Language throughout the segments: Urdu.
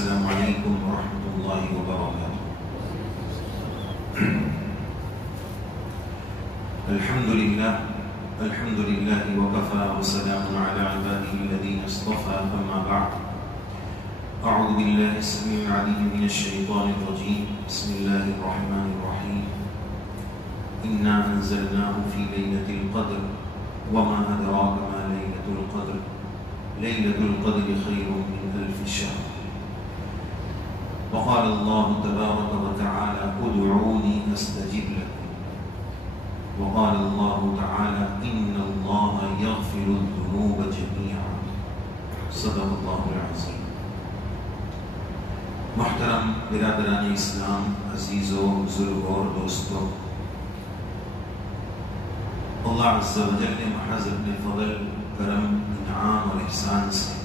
السلام علیکم ورحمۃ اللہ وبرکاتہ۔ الحمد للہ وکفى وسلام علی عباده الذین اصطفى، اما بعد، اعوذ باللہ السمیع العلیم من الشیطان الرجیم، بسم اللہ الرحمن الرحیم، انا انزلناه فی لیلۃ القدر وما ادراک ما لیلۃ القدر، لیلۃ القدر خیر من الف شہر۔ وقال اللہ تبارک وتعالی ادعونی استجب لکم، وقال اللہ تعالی ان اللہ یغفر الذنوب جميعا، صدق اللہ العظیم۔ محترم برادران اسلام، عزیزوں، بزرگوں اور دوستوں، اللہ عز و جل نے محض اپنے فضل، کرم، انعام اور احسان سے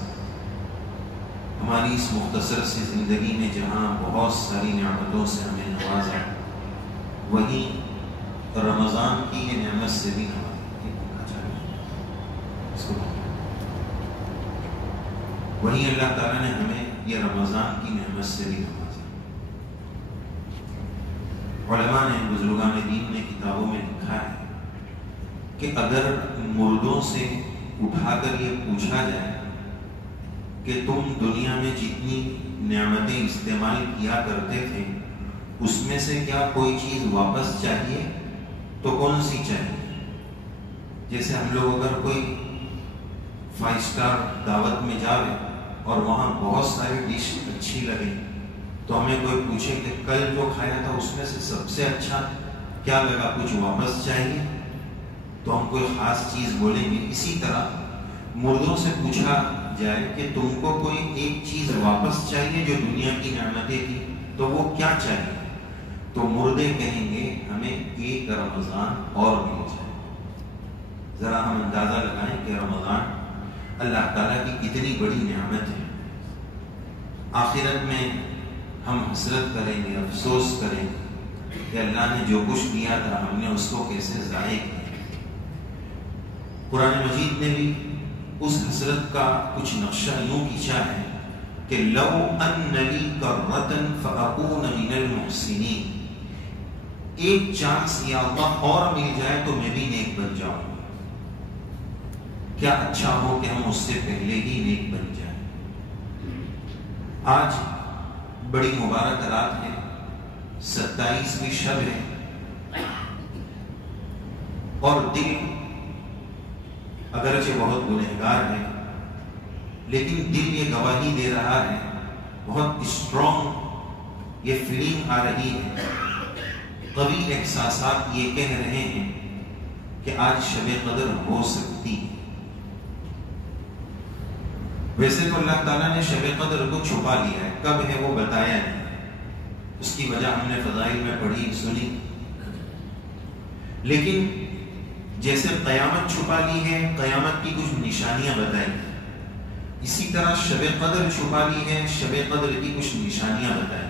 ہماری اس مختصر سی زندگی میں جہاں بہت ساری نعمتوں سے ہمیں نوازا، وہیں رمضان کی یہ نعمت سے بھی نوازا، وہیں اللہ تعالیٰ نے ہمیں یہ رمضان کی نعمت سے بھی نوازا۔ علماء نے، بزرگان دین نے کتابوں میں لکھا ہے کہ اگر مردوں سے اٹھا کر یہ پوچھا جائے کہ تم دنیا میں جتنی نعمتیں استعمال کیا کرتے تھے اس میں سے کیا کوئی چیز واپس چاہیے، تو کون سی چاہیے؟ جیسے ہم لوگ اگر کوئی 5 اسٹار دعوت میں جاوے اور وہاں بہت ساری ڈش اچھی لگے تو ہمیں کوئی پوچھے کہ کل جو کھایا تھا اس میں سے سب سے اچھا کیا لگا، کچھ واپس چاہیے، تو ہم کوئی خاص چیز بولیں گے۔ اسی طرح مردوں سے پوچھا جائے کہ تم کو کوئی ایک چیز واپس چاہیے جو دنیا کی نعمتیں تھی، تو وہ کیا چاہیے؟ تو مردے کہیں گے ہمیں ایک رمضان اور مل جائے۔ ذرا ہم اندازہ لگائیں کہ رمضان اللہ تعالیٰ کی کتنی بڑی نعمت ہے۔ آخرت میں ہم حسرت کریں گے، افسوس کریں گے کہ اللہ نے جو کچھ دیا تھا ہم نے اس کو کیسے ضائع کیا۔ قرآن مجید نے بھی اس حسرت کا کچھ نقشہ یوں کھینچا ہے کہ لو ان لی کرۃ فاکون من المحسنین، ایک چانس یا اللہ اور مل جائے تو میں بھی نیک بن جاؤں۔ کیا اچھا ہو کہ ہم اس سے پہلے ہی نیک بن جائیں۔ آج بڑی مبارک رات ہے، 27ویں شب ہے، اور دل اگرچہ بہت گنہگار ہے لیکن دل یہ گواہی دے رہا ہے، بہت اسٹرانگ یہ فیلنگ آ رہی ہے، قوی احساسات یہ کہہ رہے ہیں کہ آج شب قدر ہو سکتی ہے۔ ویسے تو اللہ تعالیٰ نے شب قدر کو چھپا لیا ہے، کب ہے وہ بتایا نہیں، اس کی وجہ ہم نے فضائل میں پڑھی سنی، لیکن جیسے قیامت چھپا لی ہے، قیامت کی کچھ نشانیاں بتائی، اسی طرح شب قدر چھپا لی ہے، شب قدر کی کچھ نشانیاں بتائی۔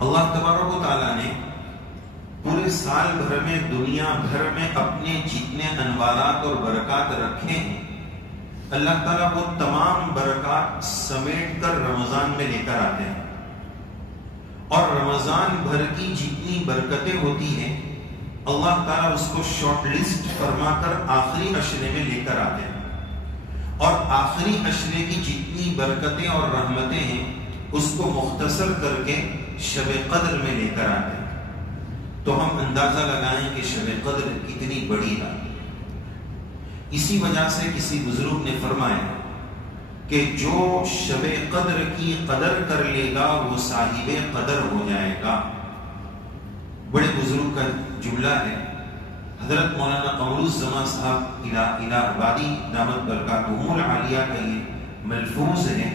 اللہ تبارک و تعالیٰ نے پورے سال بھر میں دنیا بھر میں اپنے جتنے انوارات اور برکات رکھے ہیں، اللہ تعالیٰ وہ تمام برکات سمیٹ کر رمضان میں لے کر آتے ہیں، اور رمضان بھر کی جتنی برکتیں ہوتی ہیں اللہ تعالیٰ اس کو شارٹ لسٹ فرما کر آخری عشرے میں لے کر آتے ہیں، اور آخری عشرے کی جتنی برکتیں اور رحمتیں ہیں اس کو مختصر کر کے شب قدر میں لے کر آتے ہیں۔ تو ہم اندازہ لگائیں کہ شب قدر کتنی بڑی رات۔ اسی وجہ سے کسی بزرگ نے فرمایا کہ جو شب قدر کی قدر کر لے گا وہ صاحب قدر ہو جائے گا۔ بڑے بزرگ کا جملہ ہے، حضرت مولانا قمر الزمان صاحب الہ آبادی دامت برکاتہم العالیہ کا یہ ملفوظ ہے۔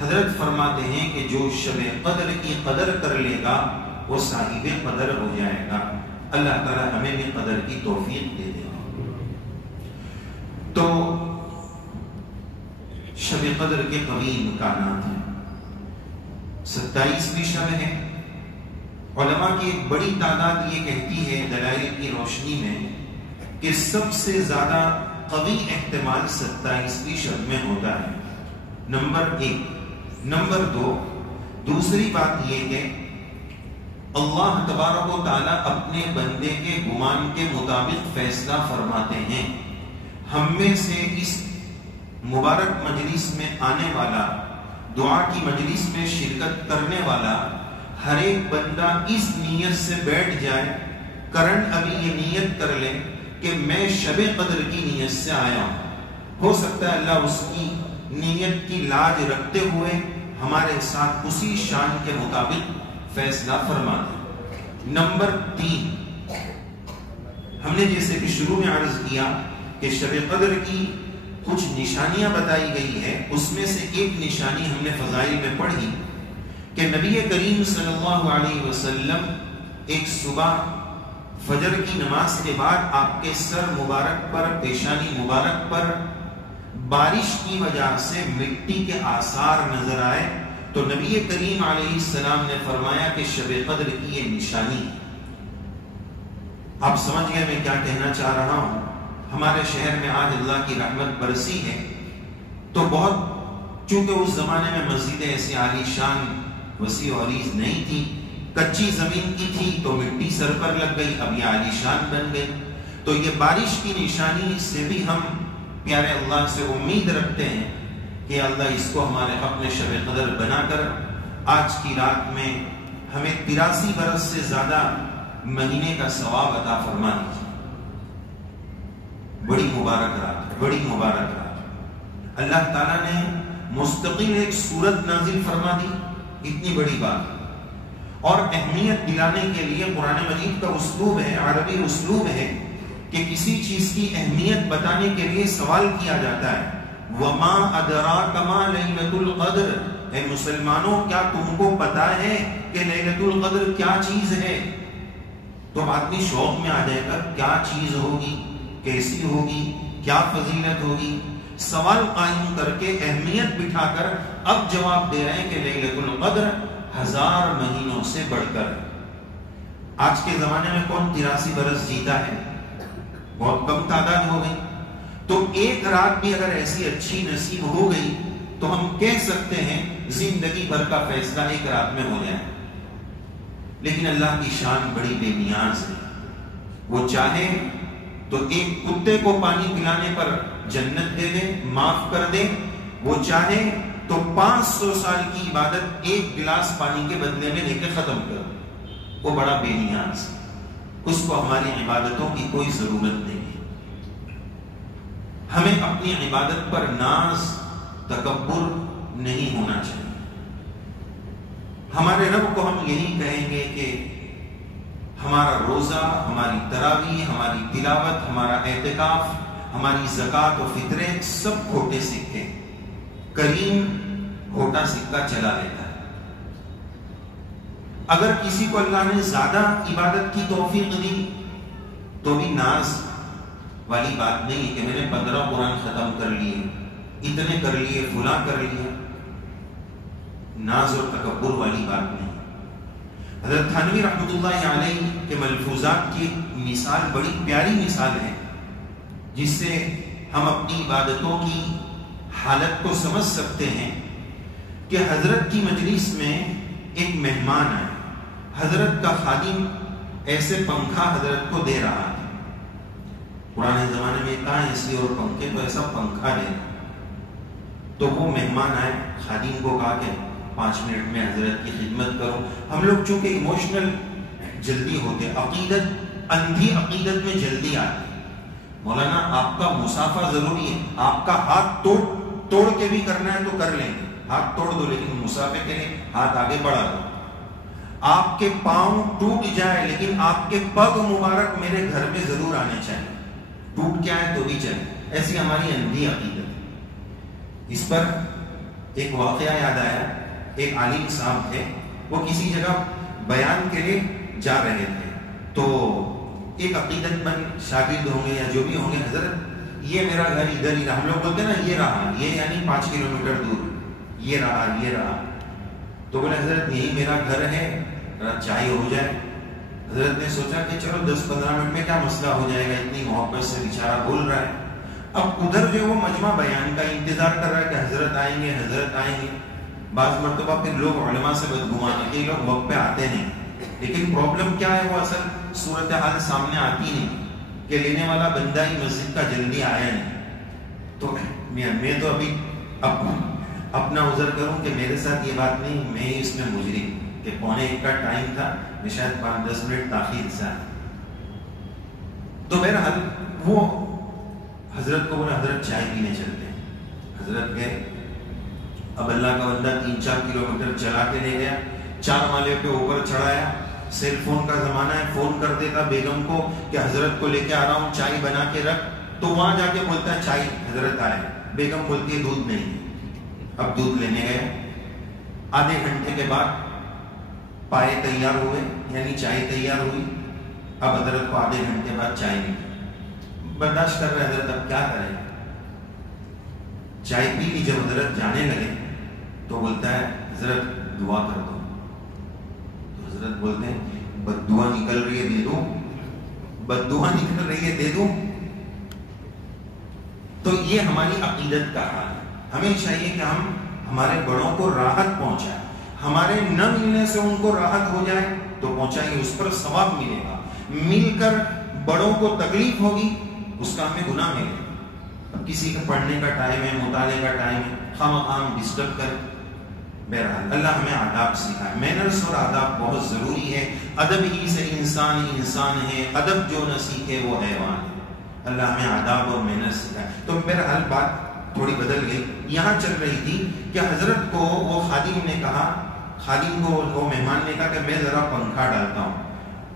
حضرت فرماتے ہیں کہ جو شب قدر کی قدر کر لے گا وہ صاحب قدر ہو جائے گا۔ اللہ تعالی ہمیں بھی قدر کی توفیق دے دے۔ تو شب قدر کے قوی امکانات ہیں، 27ویں شب ہے۔ علماء کی ایک بڑی تعداد یہ کہتی ہے دلائل کی روشنی میں کہ سب سے زیادہ قوی احتمال 27ویں شب میں ہوتا ہے، نمبر 1۔ نمبر 2، دوسری بات یہ ہے اللہ تبارک و تعالیٰ اپنے بندے کے گمان کے مطابق فیصلہ فرماتے ہیں۔ ہم میں سے اس مبارک مجلس میں آنے والا، دعا کی مجلس میں شرکت کرنے والا ہر ایک بندہ اس نیت سے بیٹھ جائے، کرنٹ ابھی یہ نیت کر لے کہ میں شب قدر کی نیت سے آیا ہوں۔ ہو سکتا ہے اللہ اس کی نیت کی لاج رکھتے ہوئے ہمارے ساتھ اسی شان کے مطابق فیصلہ فرما دے۔ نمبر 3، ہم نے جیسے کہ شروع میں عرض کیا کہ شب قدر کی کچھ نشانیاں بتائی گئی ہے، اس میں سے ایک نشانی ہم نے فضائل میں پڑھی کہ نبی کریم صلی اللہ علیہ وسلم ایک صبح فجر کی نماز کے بعد آپ کے سر مبارک پر، پیشانی مبارک پر بارش کی وجہ سے مٹی کے آثار نظر آئے، تو نبی کریم علیہ السلام نے فرمایا کہ شب قدر کی یہ نشانی۔ آپ سمجھ گئے میں کیا کہنا چاہ رہا ہوں؟ ہمارے شہر میں آج اللہ کی رحمت برسی ہے، تو بہت، چونکہ اس زمانے میں مسجدیں ایسی عالی شان وسیع و عریض نہیں تھی، کچی زمین کی تھی تو مٹی سر پر لگ گئی، اب یہ عالی شان بن گئی۔ تو یہ بارش کی نشانی سے بھی ہم پیارے اللہ سے امید رکھتے ہیں کہ اللہ اس کو ہمارے اپنے شب قدر بنا کر آج کی رات میں ہمیں 83 برس سے زیادہ مہینے کا ثواب عطا فرما دیجیے۔ بڑی مبارک رات، بڑی مبارک رات، اللہ تعالیٰ نے مستقل ایک سورت نازل فرما دی، اتنی بڑی بات، اور اہمیت دلانے کے لیے قرآن مجید کا اسلوب ہے، عربی اسلوب ہے کہ کسی چیز کی اہمیت بتانے کے لیے سوال کیا جاتا ہے، وَمَا أَدْرَاكَ مَا لَيْلَةُ الْقَدْرِ، اے مسلمانوں کیا تم کو پتا ہے کہ لیلۃ القدر کیا چیز ہے؟ تو آدمی شوق میں آ جائے گا، کیا چیز ہوگی، کیسی ہوگی، کیا فضیلت ہوگی، سوال قائم کر کے اہمیت بٹھا کر اب جواب دے رہے ہیں کہ لیلۃ القدر 1000 مہینوں سے بڑھ کر۔ آج کے زمانے میں کون 83 برس جیتا ہے؟ بہت کم تعداد ہو گئی۔ تو ایک رات بھی اگر ایسی اچھی نصیب ہو گئی تو ہم کہہ سکتے ہیں زندگی بھر کا فیصلہ ایک رات میں ہو جائے۔ لیکن اللہ کی شان بڑی بے نیاز ہے، وہ چاہے تو ایک کتے کو پانی پلانے پر جنت دے دے، معاف کر دے، وہ چاہے تو 500 سال کی عبادت ایک گلاس پانی کے بدلے میں لے کے ختم کر، وہ بڑا بے نیاز ہے، اس کو ہماری عبادتوں کی کوئی ضرورت نہیں ہے۔ ہمیں اپنی عبادت پر ناز، تکبر نہیں ہونا چاہیے۔ ہمارے رب کو ہم یہی کہیں گے کہ ہمارا روزہ، ہماری تراویح، ہماری تلاوت، ہمارا اعتکاف، ہماری زکوٰۃ و فطرے سب کھوٹے سکے، کریم کھوٹا سکہ چلا لیتا ہے۔ اگر کسی کو اللہ نے زیادہ عبادت کی توفیق دی تو بھی ناز والی بات نہیں کہ میں نے 15 قرآن ختم کر لیے، اتنے کر لیے، فلاں کر لیا، ناز اور تکبر والی بات نہیں۔ حضرت تھانوی رحمۃ اللہ علیہ کے ملفوظات کی مثال بڑی پیاری مثال ہے، جس سے ہم اپنی عبادتوں کی حالت کو سمجھ سکتے ہیں کہ حضرت کی مجلس میں ایک مہمان آئے، حضرت کا خادم ایسے پنکھا حضرت کو دے رہا تھا۔ پرانے زمانے میں کہاں اے سی اور پنکھے، تو ایسا پنکھا دے رہا، تو وہ مہمان آئے، خادم کو کہا کہ 5 منٹ میں حضرت کی خدمت کرو۔ ہم لوگ چونکہ ایموشنل جلدی ہوتے، عقیدت، اندھی عقیدت میں جلدی آتی، مولانا آپ کا مسافہ ضروری ہے، آپ کا ہاتھ توڑ کے بھی کرنا ہے تو کر لیں گے، ہاتھ توڑ دو لیکن مسافے کے لیے ہاتھ آگے بڑھا دو۔ آپ کے پاؤں ٹوٹ جائے لیکن آپ کے پگ مبارک میرے گھر میں ضرور آنے چاہیے، ٹوٹ کے آئے تو بھی چاہیے۔ ایسی ہماری اندھی عقیدت۔ اس پر ایک واقعہ یاد آیا، ایک عالم صاحب تھے، وہ کسی جگہ بیان کے لیے جا رہے تھے، تو ایک عقیدت مند شاگرد ہوں گے یا جو بھی ہوں گے، حضرت یہ میرا گھر ادھر ہی رہا، ہم لوگ بولتے ہیں نا یہ رہا، یہ یعنی 5 کلومیٹر دور، یہ رہا، تو بولے حضرت یہی میرا گھر ہے، چائے ہو جائے۔ حضرت نے سوچا کہ چلو 10-15 منٹ میں کیا مسئلہ ہو جائے گا، اتنی محبت سے بیچارہ بول رہا ہے۔ اب ادھر جو وہ مجمع بیان کا انتظار کر رہا ہے کہ حضرت آئیں گے، حضرت آئیں گے. بعض مرتبہ پھر لوگ علماء سے بدگمان ہیں کہ یہ لوگ وقت پہ آتے نہیں، لیکن پرابلم کیا ہے، وہ اصل صورتحال سامنے آتی نہیں کہ لینے والا بندہ ہی مسجد کا جلدی آیا نہیں. تو میں تو ابھی اپنا عذر کروں کہ میرے ساتھ یہ بات نہیں، میں ہی اس میں مجرم کہ 1:45 کا ٹائم تھا، میں شاید 5-10 منٹ تاخیر سے آیا. تو بہرحال وہ حضرت کو بولا حضرت چائے پینے چلتے ہیں. حضرت گئے. اب اللہ کا بندہ 3-4 کلومیٹر چلا کے لے گیا، 4 مالے پہ اوپر چڑھایا. سیل فون کا زمانہ ہے، فون کر دیتا بیگم کو کہ حضرت کو لے کے آ رہا ہوں، چائے بنا کے رکھ. تو وہاں جا کے بولتا ہے چائے حضرت آئے. بیگم بولتی ہے دودھ نہیں. اب دودھ لینے گئے. آدھے گھنٹے کے بعد پائے تیار ہوئے، یعنی چائے تیار ہوئی. اب حضرت کو آدھے گھنٹے بعد چائے نہیں. برداشت کر رہے حضرت، اب کیا کریں. چائے پی لی. جب حضرت جانے لگے تو بولتا ہے حضرت دعا کر دو. تو حضرت بولتے ہیں بد دعا نکل رہی ہے دے دوں، بد دعا نکل رہی ہے دے دوں. تو یہ ہماری عقیدت کا حال ہے. ہمیں چاہیے کہ ہم ہمارے بڑوں کو راحت پہنچائیں. ہمارے نہ ملنے سے ان کو راحت ہو جائے تو پہنچائیں، اس پر ثواب ملے گا. مل کر بڑوں کو تکلیف ہوگی اس کا ہمیں گناہ ملے گا. کسی کا پڑھنے کا ٹائم ہے، مطالعے کا ٹائم ہے، خام ڈسٹرب کر. بہرحال اللہ ہمیں آداب سکھائے. مینرز اور آداب بہت ضروری ہے. ادب ہی سے انسان ہے، ادب جو نہ سیکھے وہ حیوان ہے. اللہ ہمیں آداب اور مینرز سکھائے. تو بہرحال بات تھوڑی بدل گئی. یہاں چل رہی تھی کہ حضرت کو وہ خادم نے کہا، خادم کو وہ مہمان نے کہا کہ میں ذرا پنکھا ڈالتا ہوں.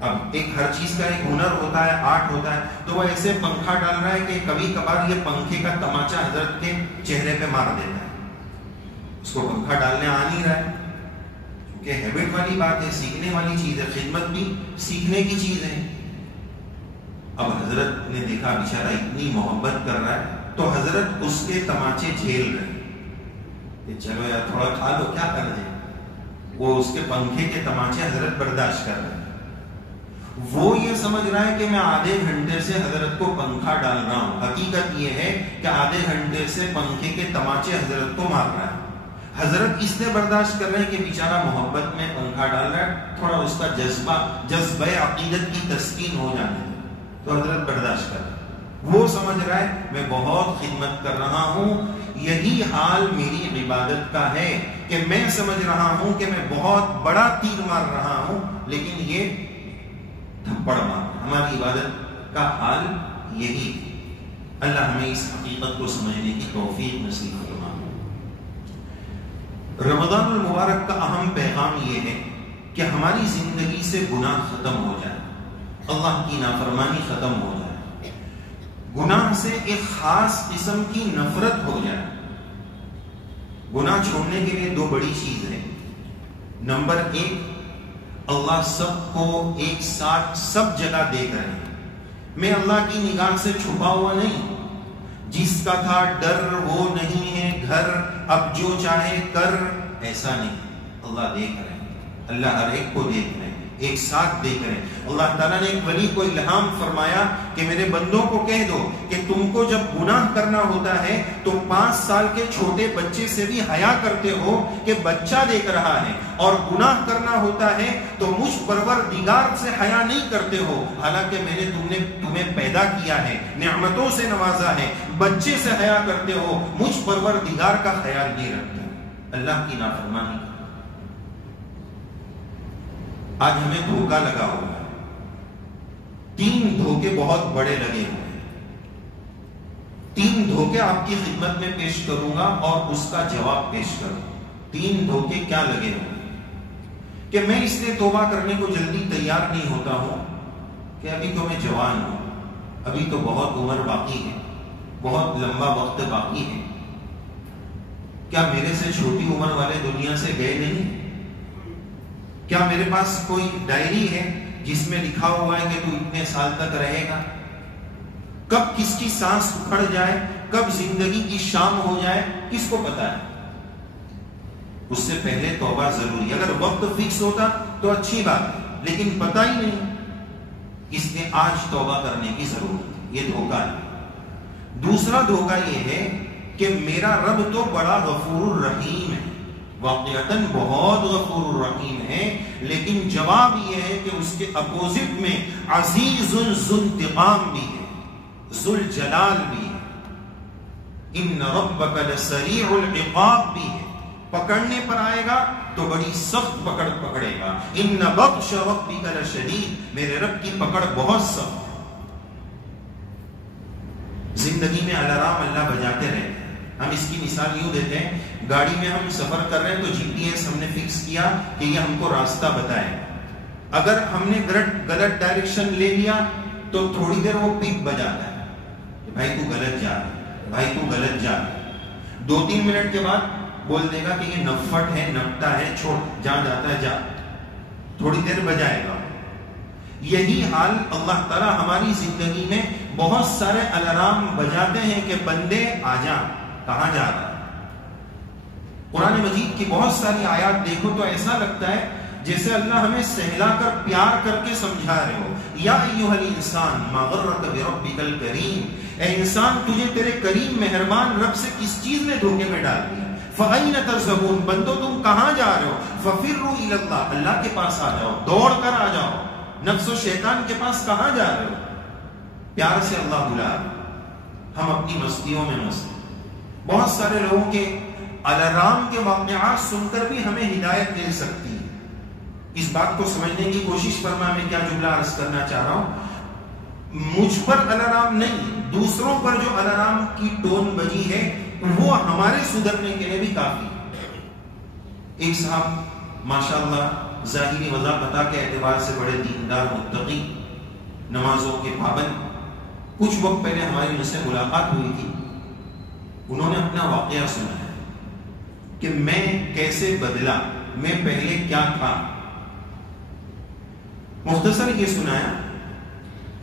اب ایک ہر چیز کا ایک ہنر ہوتا ہے، آرٹ ہوتا ہے. تو وہ ایسے پنکھا ڈال رہا ہے کہ کبھی کبھار یہ پنکھے کا تماچا حضرت کے چہرے پہ مار دیتا ہے. اس کو پنکھا ڈالنے آ نہیں رہا ہے، کیونکہ ہیبٹ والی بات ہے، سیکھنے والی چیز ہے. خدمت بھی سیکھنے کی چیز ہے. اب حضرت نے دیکھا بیچارہ اتنی محبت کر رہا ہے تو حضرت اس کے تماچے جھیل رہے. چلو یار تھوڑا کھا لو، کیا کر رہے. وہ اس کے پنکھے کے تماچے حضرت برداشت کر رہے. وہ یہ سمجھ رہا ہے کہ میں آدھے گھنٹے سے حضرت کو پنکھا ڈال رہا ہوں. حقیقت یہ ہے کہ آدھے گھنٹے سے پنکھے کے تماچے حضرت کو مار رہا ہے. حضرت اس لیے برداشت کر رہے ہیں کہ بیچارہ محبت میں پنکھا ڈال رہا ہے، تھوڑا اس کا جذبہ عقیدت کی تسکین ہو جانے دے. تو حضرت برداشت کر رہے. وہ سمجھ رہا ہے میں بہت خدمت کر رہا ہوں. یہی حال میری عبادت کا ہے کہ میں سمجھ رہا ہوں کہ میں بہت بڑا تیر مار رہا ہوں، لیکن یہ تھپڑ مار. ہماری عبادت کا حال یہی. اللہ ہمیں اس حقیقت کو سمجھنے کی توفیق نصیب فرمائے. رمضان المبارک کا اہم پیغام یہ ہے کہ ہماری زندگی سے گناہ ختم ہو جائے، اللہ کی نافرمانی ختم ہو جائے، گناہ سے ایک خاص قسم کی نفرت ہو جائے. گناہ چھوڑنے کے لیے 2 بڑی چیز ہے. نمبر 1، اللہ سب کو ایک ساتھ سب جگہ دیکھ رہے ہیں. میں اللہ کی نگاہ سے چھپا ہوا نہیں. جس کا تھا ڈر وہ نہیں ہے گھر، اب جو چاہے کر، ایسا نہیں. اللہ دیکھ رہے ہیں. اللہ ہر ایک کو دیکھ رہے ہیں، ایک ساتھ دیکھ رہے ہیں. اللہ تعالیٰ نے ایک ولی کو الہام فرمایا کہ میرے بندوں کو کہہ دو کہ تم کو جب گناہ کرنا ہوتا ہے تو 5 سال کے چھوٹے بچے سے بھی حیا کرتے ہو کہ بچہ دیکھ رہا ہے، اور گناہ کرنا ہوتا ہے تو مجھ پروردگار سے حیا نہیں کرتے ہو، حالانکہ میں نے تمہیں پیدا کیا ہے، نعمتوں سے نوازا ہے. بچے سے حیا کرتے ہو، مجھ پروردگار کا خیال نہیں رکھتے. اللہ کی نافرمانی. آج ہمیں دھوکہ لگا ہوا ہے. 3 دھوکے بہت بڑے لگے ہوئے ہیں. 3 دھوکے آپ کی خدمت میں پیش کروں گا اور اس کا جواب پیش کروں. 3 دھوکے کیا لگے ہوئے ہیں کہ میں اس لیے توبہ کرنے کو جلدی تیار نہیں ہوتا ہوں کہ ابھی تو میں جوان ہوں، ابھی تو بہت عمر باقی ہے، بہت لمبا وقت باقی ہے. کیا میرے سے چھوٹی عمر والے دنیا سے گئے نہیں؟ کیا میرے پاس کوئی ڈائری ہے جس میں لکھا ہوا ہے کہ تو اتنے سال تک رہے گا؟ کب کس کی سانس اکھڑ جائے، کب زندگی کی شام ہو جائے، کس کو پتا ہے؟ اس سے پہلے توبہ ضروری. اگر وقت فکس ہوتا تو اچھی بات ہے، لیکن پتہ ہی نہیں، اس لیے آج توبہ کرنے کی ضرورت ہے. یہ دھوکہ ہے. دوسرا دھوکہ یہ ہے کہ میرا رب تو بڑا غفور الرحیم ہے، واقعتاً بہت غفور الرحیم ہے، لیکن جواب یہ ہے کہ اس کے اپوزٹ میں عزیز ذو انتقام بھی ہے، ذو الجلال بھی ہے، ان ربک لسریع العقاب بھی ہے، پکڑنے پر آئے گا تو بڑی سخت پکڑ پکڑے گا، ان بطش ربک لشدید، میرے رب کی پکڑ بہت سخت ہے۔ زندگی میں الارم اللہ بجاتے رہتے ہیں۔ ہم اس کی مثال یوں دیتے ہیں، گاڑی میں ہم سفر کر رہے ہیں تو جی پی ایس ہم نے فکس کیا کہ یہ ہم کو راستہ بتائے، اگر ہم نے غلط ڈائریکشن لے لیا تو تھوڑی دیر وہ پیپ بجاتا ہے کہ بھائی تو غلط جا رہا ہے، بھائی تو غلط جا رہا ہے، 2-3 منٹ کے بعد بول دے گا کہ یہ نفٹ ہے، نپٹا ہے، چھوڑ، جہاں جاتا ہے جا، تھوڑی دیر بجائے گا۔ یہی حال اللہ تعالیٰ ہماری زندگی میں بہت سارے الارم بجاتے ہیں کہ بندے آ جا، کہاں جا رہا ہے۔ قرآن مجید کی بہت ساری آیات دیکھو تو ایسا لگتا ہے جیسے اللہ ہمیں سہلا کر پیار کر کے سمجھا رہے ہو، یا ایھا الانسان ما غرک بربک الکریم، اے انسان تجھے تیرے کریم مہربان رب سے کس چیز نے دھوکے میں ڈال دیا، فأین تذهبون، بندو تم کہاں جا رہے ہو، ففروا الی اللہ، اللہ کے پاس آ جاؤ، دوڑ کر آ جاؤ، نفس و شیطان کے پاس کہاں جا رہے ہو، پیار سے اللہ بلا رہے، ہم اپنی مستیوں میں مست۔ بہت سارے لوگوں کے الارم کے واقعات سن کر بھی ہمیں ہدایت مل سکتی ہے۔ اس بات کو سمجھنے کی کوشش فرما، میں کیا جملہ عرض کرنا چاہ رہا ہوں، مجھ پر الارم نہیں، دوسروں پر جو الارم کی ٹون بجی ہے وہ ہمارے سدھرنے کے لیے بھی کافی ہے۔ ایک صاحب ماشاءاللہ ظاہری وضاحت کے اعتبار سے بڑے دیندار، متقی، نمازوں کے پابند، کچھ وقت پہلے ہماری ان سے ملاقات ہوئی تھی، انہوں نے اپنا واقعہ سنا ہے کہ میں کیسے بدلا، میں پہلے کیا تھا۔ مختصر یہ سنایا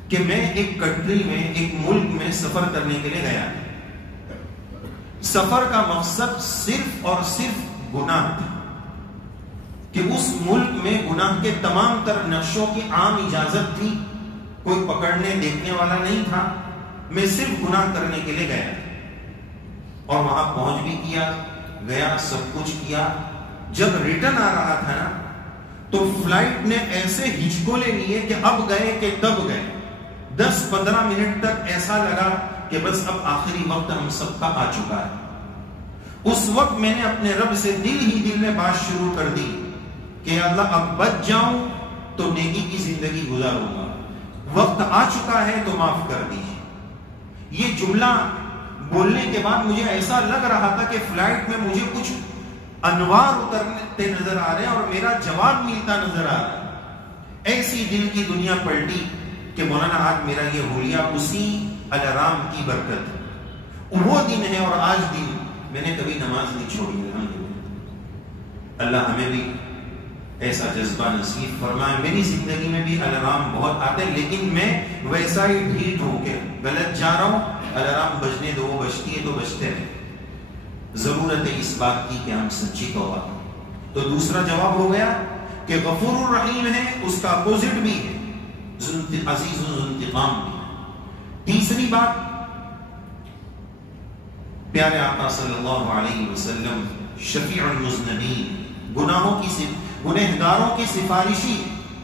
کہ میں ایک کنٹری میں، ایک ملک میں سفر کرنے کے لیے گیا، سفر کا مقصد صرف اور صرف گناہ تھا، کہ اس ملک میں گناہ کے تمام تر نقشوں کی عام اجازت تھی، کوئی پکڑنے دیکھنے والا نہیں تھا، میں صرف گناہ کرنے کے لیے گیا اور وہاں پہنچ بھی کیا، گیا، سب کچھ کیا۔ جب ریٹرن آ رہا تھا نا تو فلائٹ نے ایسے ہچکولے لیے کہ اب گئے کہ تب گئے، 10-15 منٹ تک ایسا لگا کہ بس اب آخری وقت ہم سب کا آ چکا ہے۔ اس وقت میں نے اپنے رب سے دل ہی دل میں بات شروع کر دی کہ اللہ اب بچ جاؤں تو نیکی کی زندگی گزاروں گا، وقت آ چکا ہے تو معاف کر دیجیے۔ یہ جملہ بولنے کے بعد مجھے ایسا لگ رہا تھا کہ فلائٹ میں مجھے کچھ انوار اترتے نظر آ رہے ہیں اور میرا جواب ملتا نظر آ رہا ہے۔ ایسی دل کی دنیا پلٹی کہ مولانا آج میرا یہ ہولیا اسی الارم کی برکت، وہ دن ہے اور آج دن میں نے کبھی نماز نہیں چھوڑی، الحمدللہ۔ اللہ ہمیں بھی ایسا جذبہ نصیب فرمائے۔ میری زندگی میں بھی الارم بہت آتے ہیں، لیکن میں ویسا ہی ڈھیٹ ہو کے غلط جا رہا ہوں، الارم بجنے دو، وہ بجتی ہے تو بجتے رہے۔ ضرورت ہے اس بات کی کہ ہم سچی توبہ کریں۔ تو دوسرا جواب ہو گیا کہ غفور الرحیم ہے، اس کا اپوزٹ بھی ہے، عزیز ذو انتقام بھی ہے۔ تیسری بات، پیارے آقا صلی اللہ علیہ وسلم شفیع المذنبین، گنہگاروں کی سفارشی،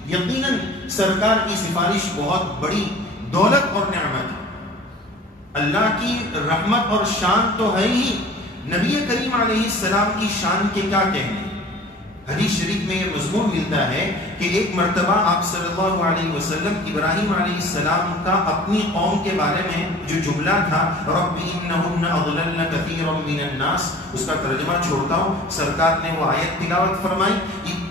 یقیناً سرکار کی سفارش بہت بڑی دولت اور نعمت ہے، اللہ کی رحمت اور شان تو ہے ہی، نبی کریم علیہ السلام کی شان کے کیا کہنے۔ حدیث شریف میں یہ مضمون ملتا ہے کہ ایک مرتبہ آپ صلی اللہ علیہ وسلم ابراہیم علیہ السلام کا اپنی قوم کے بارے میں جو جملہ تھا، رب انہن اضللن کثیرا من الناس، اس کا ترجمہ چھوڑتا ہوں، سرکار نے وہ آیت تلاوت فرمائی۔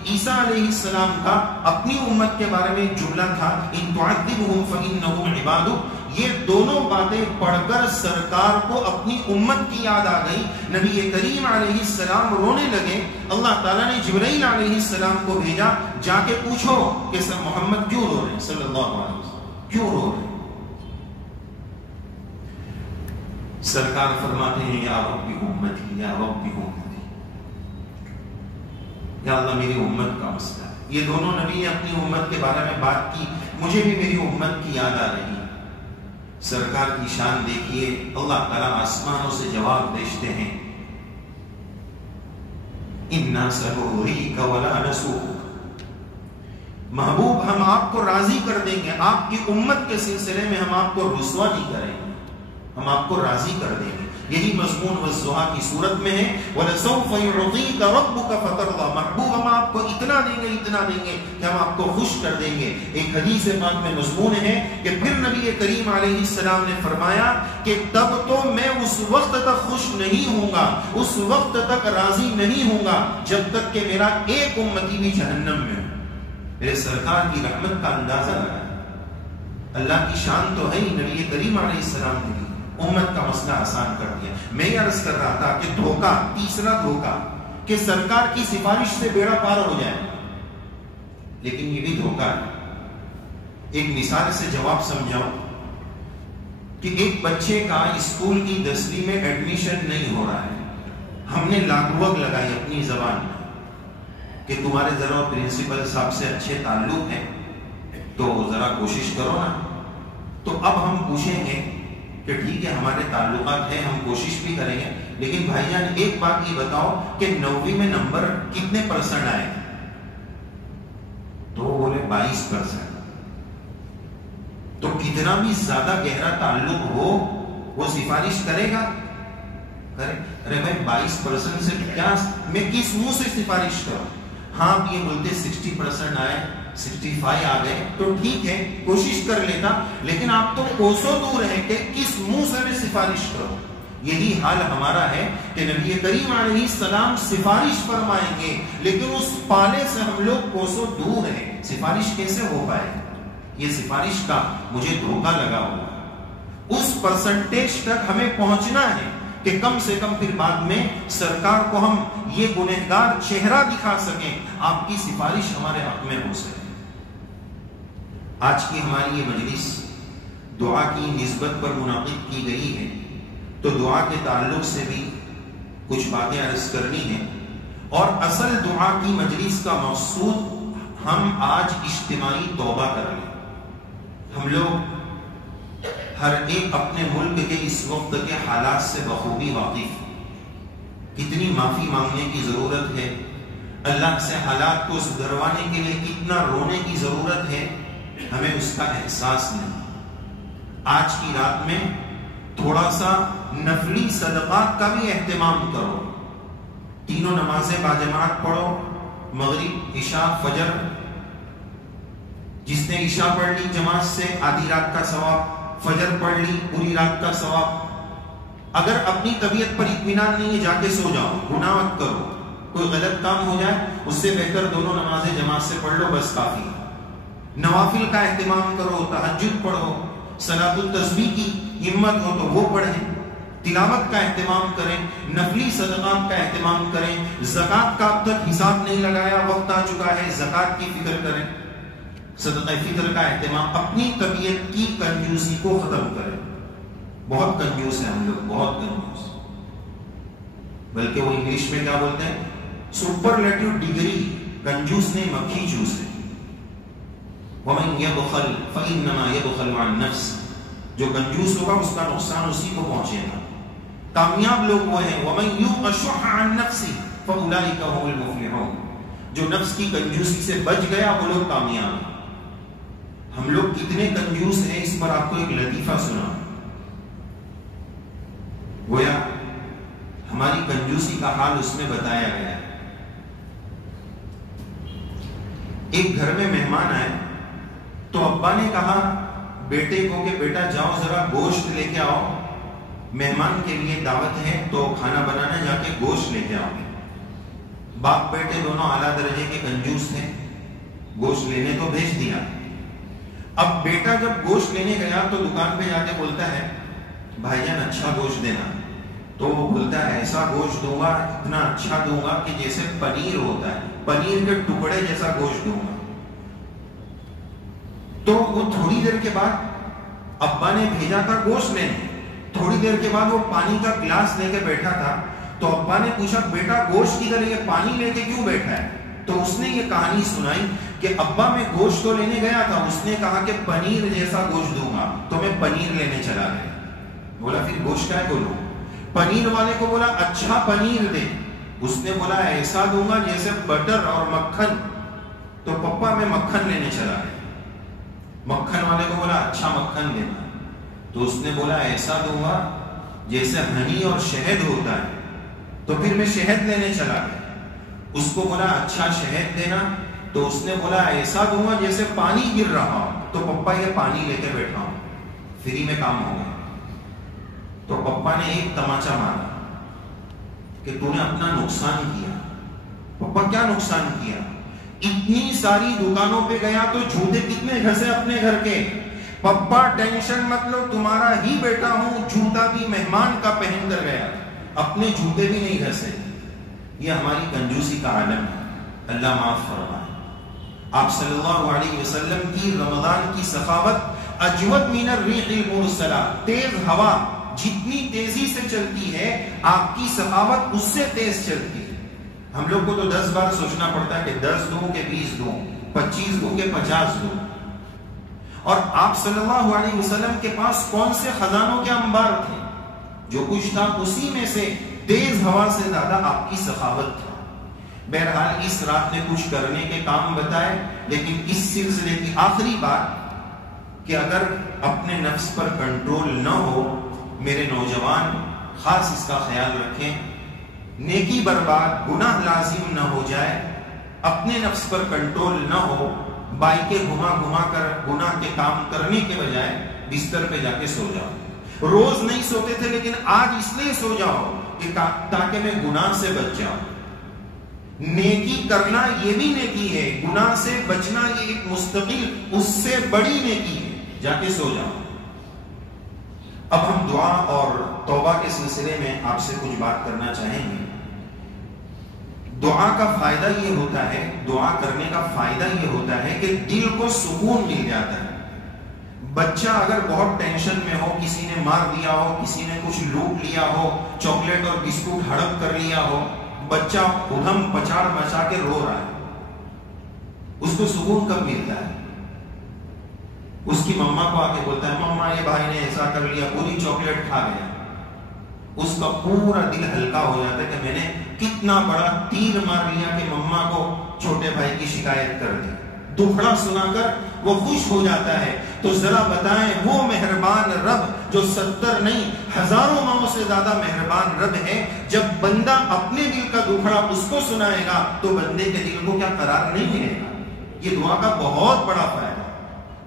عیسیٰ علیہ السلام کا اپنی امت کے بارے میں جملہ تھا، ان تعذبہم فانہم عبادک۔ یہ دونوں باتیں پڑھ کر سرکار کو اپنی امت کی یاد آ گئی، نبی کریم علیہ السلام رونے لگے۔ اللہ تعالیٰ نے جبرائیل علیہ السلام کو بھیجا، جا کے پوچھو کہ سر محمد کیوں رو رہے ہیں، صلی اللہ علیہ وسلم کیوں رو رہے ہیں۔ سرکار فرماتے ہیں یا رب امتی، یا رب امتی، یا اللہ میری امت کا مسئلہ ہے۔ یہ دونوں نبی نے اپنی امت کے بارے میں بات کی، مجھے بھی میری امت کی یاد آ رہی ہے۔ سرکار کی شان دیکھیے، اللہ تعالیٰ آسمانوں سے جواب بھیجتے ہیں، اِنَّا سَنُرِيكَ وَلَا نَسُوءُكَ، محبوب ہم آپ کو راضی کر دیں گے، آپ کی امت کے سلسلے میں ہم آپ کو رسوا نہیں کریں گے، ہم آپ کو راضی کر دیں گے۔ یہی مضمون والضحیٰ کی صورت میں ہے، وَلَسَوْفَ يُعْطِيكَ رَبُّكَ فَتَرْضَىٰ، محبوب ہم آپ کو اتنا دیں گے کہ ہم آپ کو خوش کر دیں گے۔ ایک حدیث پاک میں مضمون ہے کہ پھر نبی کریم علیہ السلام نے فرمایا کہ تب تو میں اس وقت تک خوش نہیں ہوں گا، اس وقت تک راضی نہیں ہوں گا جب تک کہ میرا ایک امتی بھی جہنم میں ہو۔ میرے سرکار کی رحمت کا اندازہ لگا، اللہ کی شان تو ہے ہی، نبی کریم علیہ السلام نے بھی امت کا مسئلہ آسان کر دیا۔ میں یہ عرض کر رہا تھا کہ دھوکہ، تیسرا دھوکہ کہ سرکار کی سفارش سے بیڑا پار ہو جائے، لیکن یہ بھی دھوکہ ہے۔ ایک مثال سے جواب سمجھاؤ کہ ایک بچے کا اسکول کی 10ویں میں ایڈمیشن نہیں ہو رہا ہے، ہم نے لاگوگ لگائی اپنی زبان میں کہ تمہارے ذرا پرنسپل صاحب سے اچھے تعلق ہیں تو ذرا کوشش کرو نا۔ تو اب ہم پوچھیں گے کہ ٹھیک ہے ہمارے تعلقات ہیں، ہم کوشش بھی کریں گے، لیکن بھائی جان ایک بات یہ بتاؤ کہ 9ویں میں نمبر کتنے پرسنٹ آئے؟ تو وہ بولے 22%۔ تو کتنا بھی زیادہ گہرا تعلق ہو وہ سفارش کرے گا؟ کرے؟ ارے بھائی 22% سے کیا، میں کس منہ سے سفارش کروں؟ ہاں آپ یہ بولتے 60% آئے، 65 آ گئے تو ٹھیک ہے کوشش کر لیتا، لیکن آپ تو کوسوں دور ہیں کہ کس منہ سے میں سفارش کروں۔ یہی حال ہمارا ہے کہ نبی کریم علیہ السلام سفارش فرمائیں گے، لیکن اس پالے سے ہم لوگ کوسوں دور ہیں، سفارش کیسے ہو پائے؟ یہ سفارش کا مجھے دھوکہ لگا ہوا، اس پرسنٹیج تک ہمیں پہنچنا ہے کہ کم سے کم پھر بعد میں سرکار کو ہم یہ گنہگار چہرہ دکھا سکیں، آپ کی سفارش ہمارے حق میں ہو سکے۔ آج کی ہماری یہ مجلس دعا کی نسبت پر منعقد کی گئی ہے، تو دعا کے تعلق سے بھی کچھ باتیں عرض کرنی ہیں، اور اصل دعا کی مجلس کا مقصود ہم آج اجتماعی توبہ کر لیں۔ ہم لوگ ہر ایک اپنے ملک کے اس وقت کے حالات سے بخوبی واقف، کتنی معافی مانگنے کی ضرورت ہے، اللہ سے حالات کو سدھروانے کے لیے کتنا رونے کی ضرورت ہے، ہمیں اس کا احساس نہیں۔ آج کی رات میں تھوڑا سا نفلی صدقات کا بھی اہتمام کرو، تینوں نمازیں باجماعت پڑھو، مغرب، عشاء، فجر، جس نے عشاء پڑھ لی جماعت سے آدھی رات کا ثواب، فجر پڑھ لی پوری رات کا ثواب۔ اگر اپنی طبیعت پر اطمینان نہیں ہے جا کے سو جاؤ، گناہ مت کرو، کوئی غلط کام ہو جائے اس سے بہتر دونوں نمازیں جماعت سے پڑھ لو، بس کافی۔ نوافل کا اہتمام کرو، تہجد پڑھو، صلاۃ التسبیح کی ہمت ہو تو وہ پڑھیں، تلاوت کا اہتمام کریں، نفلی صدقات کا اہتمام کریں، زکوٰۃ کا اب تک حساب نہیں لگایا، وقت آ چکا ہے زکوٰۃ کی فکر کریں، صدقہ فطر کا اہتمام، اپنی طبیعت کی کنجوسی کو ختم کریں۔ بہت کنجوس ہیں ہم لوگ، بہت کنجوس، بلکہ وہ انگلش میں کیا بولتے ہیں، سپرلیٹو ڈگری، کنجوس نے مکھی چوس ہے۔ وَمَنْ يَبْخَلْ فَإِنَّمَا يَبْخَلُ عَنْ نَفْسِهِ، جو کنجوس ہوگا اس کا نقصان اسی کو پہنچے گا۔ کامیاب لوگ وہ ہیں وَمَنْ يُوقَ شُحَّ عَنْ نَفْسِهِ فَأُولَئِكَ هُمُ الْمُفْلِحُونَ، جو نفس کی کنجوسی سے بچ گیا وہ لوگ کامیاب ہیں۔ ہم لوگ کتنے کنجوس ہیں اس پر آپ کو ایک لطیفہ سنا، گویا ہماری کنجوسی کا حال اس میں بتایا گیا ہے۔ ایک گھر میں مہمان آئے تو ابا نے کہا بیٹے کو کہ بیٹا جاؤ ذرا گوشت لے کے آؤ، مہمان کے لیے دعوت ہے تو کھانا بنانا، جا کے گوشت لے کے آؤ۔ باپ بیٹے دونوں اعلیٰ درجے کے کنجوس تھے، گوشت لینے تو بھیج دیا۔ اب بیٹا جب گوشت لینے گیا تو دکان پہ جا کے بولتا ہے بھائی جان اچھا گوشت دینا، تو وہ بولتا ہے ایسا گوشت دوں گا، اتنا اچھا دوں گا کہ جیسے پنیر ہوتا ہے، پنیر کے ٹکڑے جیسا گوشت دوں گا۔ تو وہ تھوڑی دیر کے بعد ابا نے بھیجا تھا گوشت لینے، تھوڑی دیر کے بعد وہ پانی کا گلاس لے کے بیٹھا تھا، تو ابا نے پوچھا بیٹا گوشت کدھر ہے، یہ پانی لے کے کیوں بیٹھا ہے؟ تو اس نے یہ کہانی سنائی کہ ابا میں گوشت تو لینے گیا تھا، اس نے کہا کہ پنیر جیسا گوشت دوں گا، تو میں پنیر لینے چلا گیا۔ بولا پھر گوشت کا ہے بولو؟ پنیر والے کو بولا اچھا پنیر دے، اس نے بولا ایسا دوں گا جیسے بٹر اور مکھن، تو پپا میں مکھن لینے چلا گیا۔ مکھن والے کو بولا اچھا مکھن دینا، تو اس نے بولا ایسا دوں گا جیسے ہنی اور شہد ہوتا ہے، تو پھر میں شہد لینے چلا گیا۔ اس کو بولا اچھا شہد دینا، تو اس نے بولا ایسا دوں گا جیسے پانی گر رہا ہو، تو پپا یہ پانی لے کے بیٹھا ہوں، فری میں کام ہو گیا۔ تو پپا نے ایک تماچا مارا کہ تو نے اپنا نقصان کیا۔ پپا کیا نقصان کیا؟ اتنی ساری دکانوں پہ گیا تو جوتے کتنے گھسے اپنے گھر کے۔ پپا ٹینشن مت لو، تمہارا ہی بیٹا ہوں، جوتا بھی مہمان کا پہن کر گیا، اپنے جوتے بھی نہیں گھسے۔ یہ ہماری کنجوسی کا عالم ہے، اللہ معاف فرمائے۔ آپ صلی اللہ علیہ وسلم کی رمضان کی سخاوت اجود من الریح المرسلہ، تیز ہوا جتنی تیزی سے چلتی ہے آپ کی سخاوت اس سے تیز چلتی ہے۔ ہم لوگ کو تو 10 بار سوچنا پڑتا ہے کہ 10 دوں کہ 20 دوں، 25 دوں کہ 50 دوں۔ اور آپ صلی اللہ علیہ وسلم کے پاس کون سے خزانوں کے انبار تھے؟ جو کچھ تھا اسی میں سے تیز ہوا سے زیادہ آپ کی سخاوت تھا۔ بہرحال اس رات نے کچھ کرنے کے کام بتائے، لیکن اس سلسلے کی آخری بات کہ اگر اپنے نفس پر کنٹرول نہ ہو، میرے نوجوان خاص اس کا خیال رکھیں، نیکی برباد، گناہ لازم نہ ہو جائے، اپنے نفس پر کنٹرول نہ ہو، بائکیں گھما گھما کر گناہ کے کام کرنے کے بجائے بستر پہ جا کے سو جاؤ۔ روز نہیں سوتے تھے لیکن آج اس لیے سو جاؤ کہ تاکہ میں گناہ سے بچ جاؤں۔ نیکی کرنا یہ بھی نیکی ہے، گناہ سے بچنا یہ ایک مستقل اس سے بڑی نیکی ہے، جا کے سو جاؤ۔ اب ہم دعا اور توبہ کے سلسلے میں آپ سے کچھ بات کرنا چاہیں گے۔ دعا کا فائدہ یہ ہوتا ہے، دعا کرنے کا فائدہ یہ ہوتا ہے کہ دل کو سکون مل جاتا ہے۔ بچہ اگر بہت ٹینشن میں ہو، کسی نے مار دیا ہو، کسی نے کچھ لوٹ لیا ہو، چاکلیٹ اور بسکٹ ہڑپ کر لیا ہو، بچہ ادھم پچاڑ مچا کے رو رہا ہے، اس کو سکون کب ملتا ہے؟ اس کی مما کو آ کے بولتا ہے مما یہ بھائی نے ایسا کر لیا، پوری چاکلیٹ کھا گیا، اس کا پورا دل ہلکا ہو جاتا ہے کہ میں نے کتنا بڑا تیر مار لیا کہ مما کو چھوٹے بھائی کی شکایت کر دی۔ دکھڑا سنا کر وہ خوش ہو جاتا ہے۔ تو ذرا بتائیں وہ مہربان رب جو 70 نہیں ہزاروں ماؤں سے زیادہ مہربان رب ہے، جب بندہ اپنے دل کا دکھڑا اس کو سنائے گا تو بندے کے دل کو کیا قرار نہیں ملے گا؟ یہ دعا کا بہت بڑا فائدہ ہے۔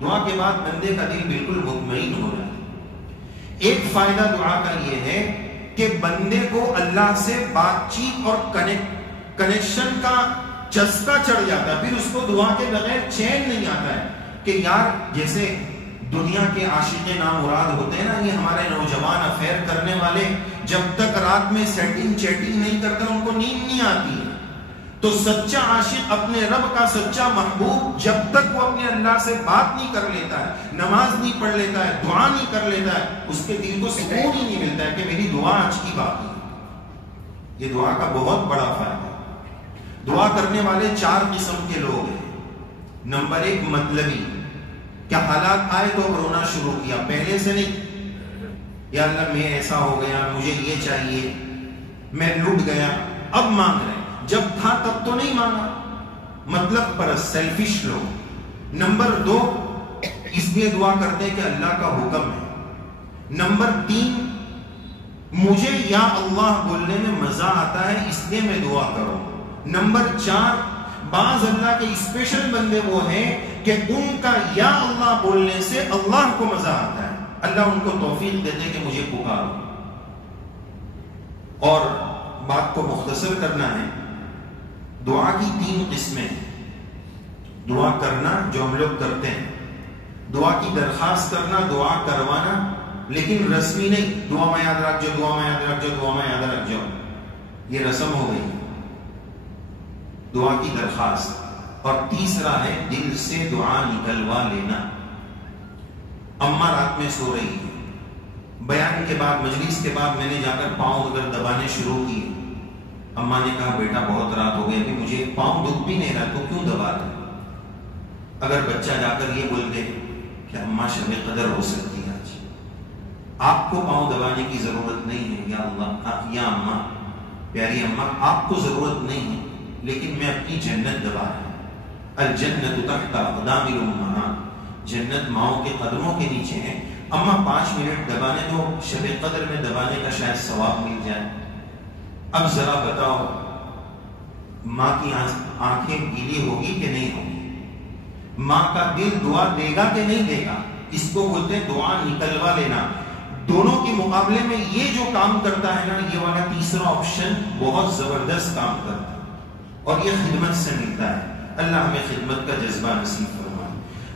دعا کے بعد بندے کا دل بالکل مطمئن ہو جاتا ہے۔ ایک فائدہ دعا کا یہ ہے کہ بندے کو اللہ سے بات چیت اور کنیکشن کا چسکا چڑھ جاتا ہے، پھر اس کو دعا کے بغیر چین نہیں آتا ہے کہ یار جیسے دنیا کے عاشق نامراد ہوتے ہیں نا، یہ ہمارے نوجوان افیئر کرنے والے جب تک رات میں سیٹنگ چیٹنگ نہیں کرتے ان کو نیند نہیں آتی ہے۔ تو سچا عاشق اپنے رب کا سچا محبوب جب تک وہ اپنے اللہ سے بات نہیں کر لیتا ہے، نماز نہیں پڑھ لیتا ہے، دعا نہیں کر لیتا ہے، اس کے دل کو سکون ہی نہیں ملتا ہے کہ میری دعا آج کی بات ہے۔ یہ دعا کا بہت بڑا فائدہ ہے۔ دعا کرنے والے 4 قسم کے لوگ ہیں۔ نمبر 1 مطلبی، کیا حالات آئے تو رونا شروع کیا، پہلے سے نہیں یا اللہ میں ایسا ہو گیا، مجھے یہ چاہیے، میں لٹ گیا، اب مانگ رہے، جب تھا تب تو نہیں مانگا، مطلب پرست سیلفش لوگ۔ نمبر 2 اس لیے دعا کرتے ہیں کہ اللہ کا حکم ہے۔ نمبر 3 مجھے یا اللہ بولنے میں مزہ آتا ہے اس لیے میں دعا کروں۔ نمبر 4 بعض اللہ کے اسپیشل بندے وہ ہیں کہ ان کا یا اللہ بولنے سے اللہ کو مزہ آتا ہے، اللہ ان کو توفیق دیتے کہ مجھے پکارو۔ اور بات کو مختصر کرنا ہے، دعا کی 3 قسمیں، دعا کرنا جو ہم لوگ کرتے ہیں، دعا کی درخواست کرنا، دعا کروانا، لیکن رسمی نہیں، دعا میں یاد رکھ جاؤ، دعا میں یاد رکھ جاؤ، دعا میں یاد رکھ جاؤ، یہ رسم ہو گئی، دعا کی درخواست۔ اور تیسرا ہے دل سے دعا نکلوا لینا۔ اماں رات میں سو رہی ہے، بیان کے بعد مجلس کے بعد میں نے جا کر پاؤں اگر دبانے شروع کیے، اماں نے کہا بیٹا بہت رات ہو گئی، ابھی مجھے پاؤں دکھ بھی نہیں رہا، تو کیوں دبا رہا؟ اگر بچہ جا کر یہ بول دے کہ اماں شب قدر ہو سکتی ہے آج، آپ کو پاؤں دبانے کی ضرورت نہیں ہے، یا اللہ یا اماں، پیاری اماں آپ کو ضرورت نہیں ہے، لیکن میں اپنی جنت دبا رہا ہوں۔ الجنت تحت اقدام الامہات، جنت ماؤں کے قدموں کے نیچے ہے۔ اماں 5 منٹ دبانے تو شب قدر میں دبانے کا شاید ثواب مل جائے۔ اب ذرا بتاؤ ماں کی آنکھیں گیلی ہوگی کہ نہیں ہوگی؟ ماں کا دل دعا دے گا کہ نہیں دے گا؟ اس کو بولتے ہیں دعا نکلوا لینا۔ دونوں کے مقابلے میں یہ جو کام کرتا ہے نا، یہ والا تیسرا آپشن بہت زبردست کام کرتا ہے، اور یہ خدمت سے ملتا ہے۔ اللہ ہمیں خدمت کا جذبہ نصیب فرمائے۔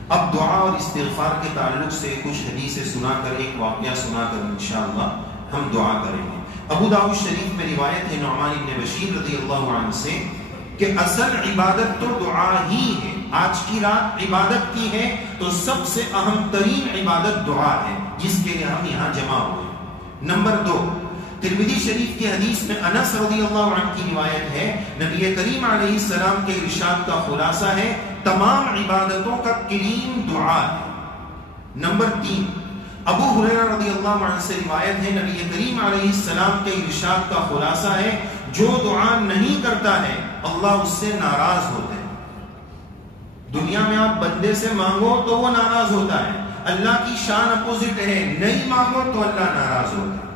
اب دعا اور استغفار کے تعلق سے کچھ حدیثیں سنا کر، ایک واقعہ سنا کر انشاءاللہ ہم دعا کریں گے۔ ابو داؤد شریف میں روایت ہے نعمان بن بشیر رضی اللہ عنہ سے کہ اصل عبادت تو دعا ہی ہے۔ آج کی رات عبادت کی ہے تو سب سے اہم ترین عبادت دعا ہے، جس کے لیے ہم یہاں جمع ہوئے۔ نمبر 2، ترمذی شریف کی حدیث میں انس رضی اللہ عنہ کی روایت ہے، نبی کریم علیہ السلام کے ارشاد کا خلاصہ ہے تمام عبادتوں کا کلیم دعا ہے۔ نمبر 3، ابو ہریرہ رضی اللہ عنہ سے روایت ہے، نبی کریم علیہ السلام کے ارشاد کا خلاصہ ہے جو دعا نہیں کرتا ہے اللہ اس سے ناراض ہوتے ہیں۔ دنیا میں آپ بندے سے مانگو تو وہ ناراض ہوتا ہے، اللہ کی شان اپوزٹ ہے، نہیں مانگو تو اللہ ناراض ہوتا ہے۔